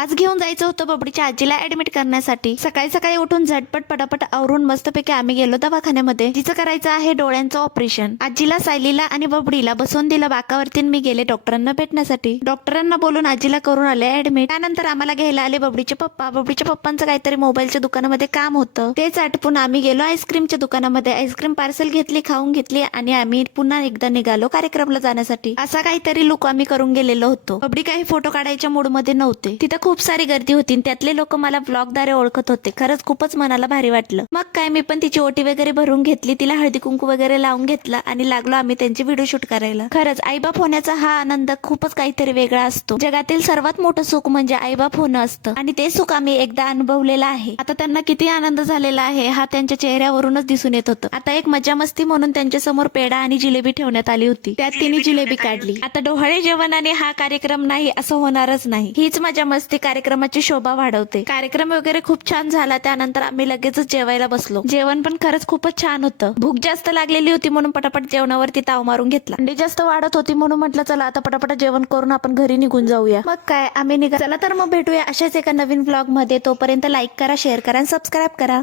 आज घेऊन जायचं होतं बबडीच्या आजीला ऍडमिट करण्यासाठी। सकाळी सकाळी उठून झटपट पटापट आवरून मस्तपैकी आम्ही गेलो दवाखान्यामध्ये। तिचं करायचं आहे डोळ्यांचं ऑपरेशन। आजीला, सायलीला आणि बबडीला बसवून दिलं बाकावरती। मी गेले डॉक्टरांना भेटण्यासाठी। डॉक्टरांना बोलून आजीला करून आले ऍडमिट। त्यानंतर आम्हाला घ्यायला आले बबडीचे पप्पा। बबडीच्या पप्पांचं काहीतरी मोबाईलच्या दुकानामध्ये काम होतं, तेच आटपून आम्ही गेलो आईस्क्रीमच्या दुकानामध्ये। आईस्क्रीम पार्सल घेतली, खाऊन घेतली आणि आम्ही पुन्हा एकदा निघालो कार्यक्रमाला जाण्यासाठी। असा काहीतरी लुक आम्ही करून गेलेलो होतो। बबडी काही फोटो काढायच्या मूड मध्ये नव्हते। तिथं खूप सारी गर्दी होती, त्यातले लोक मला ब्लॉगद्वारे ओळखत होते। खरंच खूपच मनाला भारी वाटलं। मग काय मी पण तिची ओटी वगैरे भरून घेतली, तिला हळदी कुंकू वगैरे लावून घेतला आणि लागलो आम्ही त्यांची व्हिडिओ शूट करायला। खरंच आईबाप होण्याचा हा आनंद खूपच काहीतरी वेगळा असतो। जगातील सर्वात मोठं सुख म्हणजे आईबाप होणं असतं आणि ते सुख आम्ही एकदा अनुभवलेलं आहे। आता त्यांना किती आनंद झालेला आहे हा त्यांच्या चेहऱ्यावरूनच दिसून येत होतं। आता एक मजा मस्ती म्हणून त्यांच्या समोर पेढा आणि जिलेबी ठेवण्यात आली होती, त्यात तिने जिलेबी काढली। आता डोहाळे जेवणाने हा कार्यक्रम नाही असं होणारच नाही। हीच मजा मस्ती कार्यक्रमाची शोभा वाढवते। कार्यक्रम वगैरे खूप छान झाला। त्यानंतर आम्ही लगेचच जेवायला बसलो। जेवण पण खरंच खूपच छान होतं। भूक जास्त लागलेली होती म्हणून पटापट जेवणावरती ताव मारून घेतला। थंडी जास्त वाढत होती म्हणून म्हटलं चला आता पटापट जेवण करून आपण घरी निघून जाऊया। मग काय आम्ही चला तर मग भेटूया अशाच एका नवीन व्लॉग मध्ये। तोपर्यंत लाईक करा, शेअर करा आणि सबस्क्राईब करा।